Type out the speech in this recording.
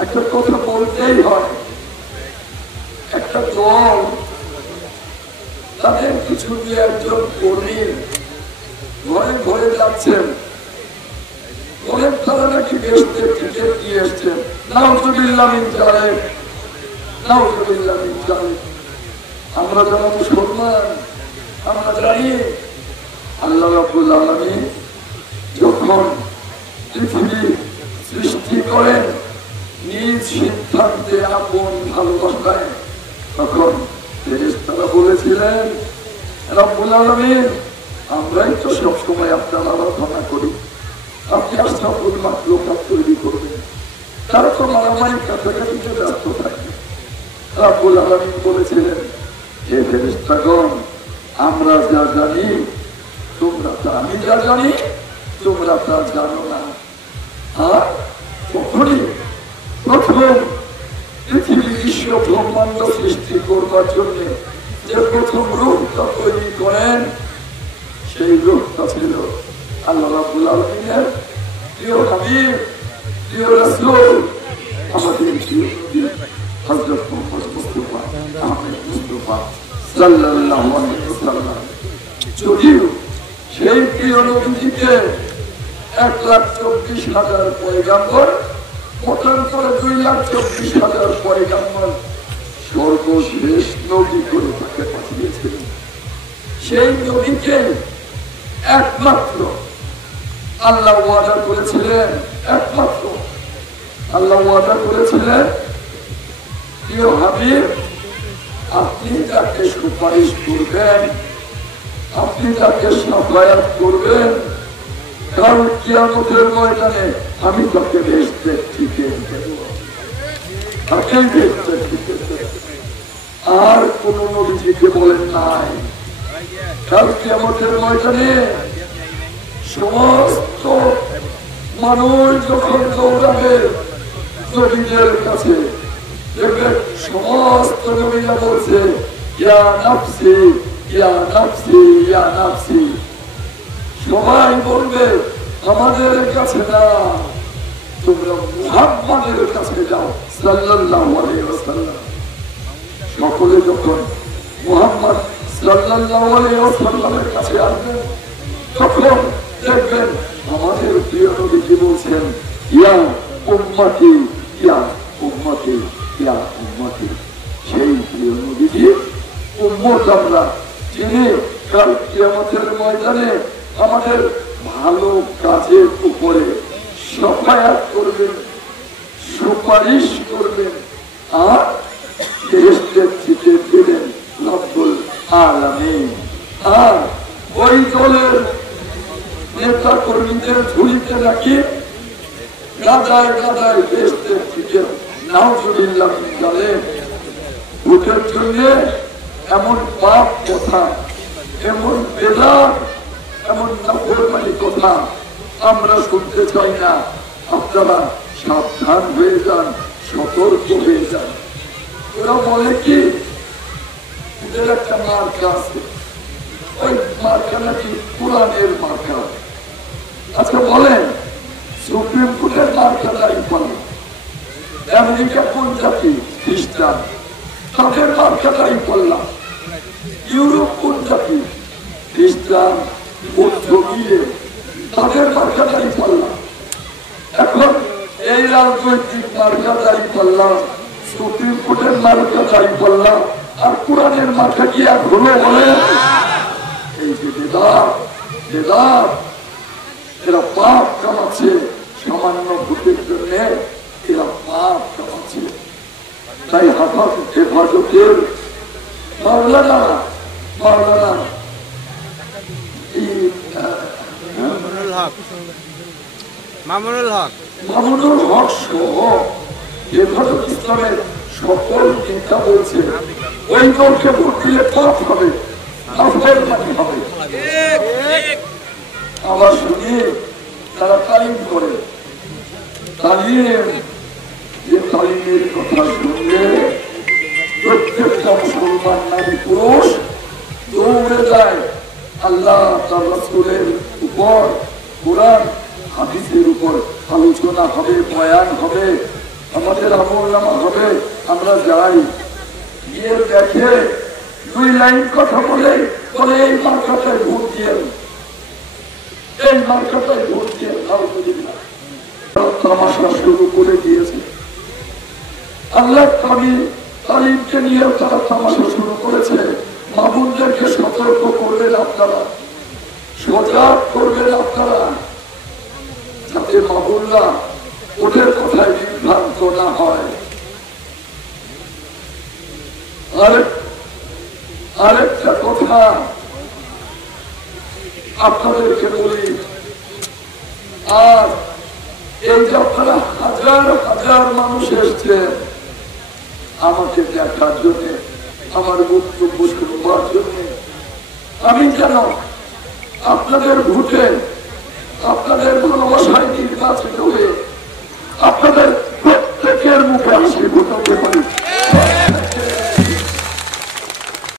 একটা কথা বলতেই হয়, একটা দল তাদের কিছু দিয়ে একজন কর্মী ঘরে ঘরে যাচ্ছেন, বলেন তারা নাকি দেশকে টিকিট দিয়ে এসছেন। নাউজুবিল্লাহ মিন যালিক, নাউজুবিল্লাহ মিন যালিক। আমরা যারা মুসলমান আমরা জানি আল্লাহ রাব্বুল আলামিন যখন পৃথিবী সৃষ্টি করেন নিজ সিদ্ধান্তে আপন ভালোবাসায়, তখন ফেরেশতারা বলেছিলেন রাব্বুল আলামিন আমরাই তো সবসময় আপনার আরাধনা করি, আপনি আশরাফুল মাখলুকাত তৈরি করবেন, তারা তো মারামারি কাছাকাছিতে ব্যস্ত থাকে। রাব্বুল আলামিন বলেছিলেন হে ফেরেশতাগণ আমরা যা জানি তোমরা তা, আমি যা জানি তোমরা তা জানো না। আর তখনই প্রথম পৃথিবী বিশ্ব ব্রহ্মাণ্ড সৃষ্টি করবার জন্য যে প্রথম রূপটা তৈরি করেন সেই রূপটা ছিল আল্লাহ রাব্বুল আলামিনের প্রিয় হাবিব, প্রিয় রাসূল, আমাদের প্রিয় হযরত মুহাম্মদ মুস্তাফা আহমদ মুস্তাফা সাল্লাল্লাহু আলাইহি ওয়াসাল্লাম। যদিও সেই প্রিয় নবীজিকে 1,24,000 পয়গাম্বর, মতান্তরে 2,24,000 পয়গাম্বর সর্বশেষ নবী করে তাকে পাঠিয়েছিলেন। সেই নবীকে একমাত্র আল্লাহ ওয়াদা করেছিলেন, একমাত্র আল্লাহ ওয়াদা করেছিলেন প্রিয় হাবিব আপনি যাকে সুপারিশ করবেন, আপনি যাকে সাফায়াত করবেন, কারণ কিয়ামতের ময়দানে আমি তাকে বেহেশতে টিকে দেব, তাকেই বেহেশতে টিকে দেব। আর কোন নবীজিকে বলেন নাই কাল কিয়ামতের ময়দানে সমস্ত মানুষ যখন দৌড়াবে নবীদের কাছে, দেখবে সমস্ত নবীরা বলছে ইয়া নাফসি ইয়া নাফসি ইয়া নাফসি। সবাই বলবে আমাদের কাছে না, তোমরা মুহাম্মাদের কাছে যাও সাল্লাল্লাহু আলাইহি ওয়াসাল্লাম। সকলে যখন মুহাম্মদ সাল্লাল্লাহু আলাইহি ওয়াসাল্লামের কাছে আসবেন তখন দেখবেন আমাদের প্রিয় নবীজি বলছেন ইয়া উম্মতি ইয়া উম্মতি ইয়া উম্মতি। সেই প্রিয় নবীজি উম্মত আমরা, যিনি কাল কিয়ামতের ময়দানে আমাদের ভালো কাজের উপরে সাফায়াত করবেন, সুপারিশ করবেন, আর বেহেশতের টিকিট দিবেন রব্বুল আলামিন। আর ওই দলের নেতা কর্মীদের ঝুলিতে রাখি গাদায় গাদায় বেহেশতের টিকিট নাউজুবিল্লাহ মিন যালিক। ভোটের জন্য এমন পাপ কথা, এমন বেদাত, এমন নাফরমানি কথা আমরা শুনতে চাই না। আপনারা সাবধান হয়ে যান, সতর্ক হয়ে যান। ওরা বলে কি এদের একটা মার্কা আছে, ওই মার্কা নাকি কোরআনের মার্কা। আচ্ছা বলেন সুপ্রিম কোর্টের মার্কাটাই বলে, আমেরিকা কোন জাতি? খ্রিস্টান, তাদের মার্কাটাই বললাম। ইউরোপ কোন জাতি? খ্রিস্টান, পর্তুগিজ, তাদের মার্কাটাই বললাম। এখন এই রাজনৈতিক মার্কাটাই বললাম, সুপ্রিম কোর্টের মার্কাটাই বললাম, আর কোরআনের মার্কা কি এক হলো বলে? এই যে বেদাত, বেদাত, এরা পাপ কামাচ্ছে সামান্য ভোটের জন্য, এরা পাপ কামাচ্ছে। তাই হেফাজতের মাওলানা মামুনুল হক সহ হেফাজত ইসলামের সকল নেতা বলছে ওই দলকে ভোট দিলে পাপ হবে, নাফরমানি হবে। আবার শুনি তারা তালিম করে, তালিম, যে তালিমের কথা শুনলে প্রত্যেকটা মুসলমান নারী পুরুষ দৌড়ে যায় আল্লাহ তার রাসূলের উপর, কোরআন হাদিসের উপর আলোচনা হবে, বয়ান হবে, আমাদের আমল নামা হবে, আমরা যাই গিয়ে দেখে 2 লাইন কথা বলে বলে এই মার্কাটায় ভোট দিয়ে, এই মার্কাটায় ভোট দিয়ে তামাশা শুরু করে দিয়েছে। আল্লাহ তালিমকে নিয়ে তারা তামাশা শুরু করেছে। মামুনদেরকে সতর্ক করবেন আপনারা, সজাগ করবেন আপনারা, যাতে মামুনরা ওদের কথায় বিভ্রান্ত না হয়। আরেকটা কথা আপনাদেরকে বলি, আর এই যে আপনারা হাজার হাজার মানুষ এসছেন আমাকে দেখার জন্য, আমার বক্তব্য শুনবার জন্য, আমি যেন আপনাদের ভোটে, আপনাদের ভালোবাসায় নির্বাচিত হয়ে আপনাদের প্রত্যেকের মুখে হাসি ফুটাতে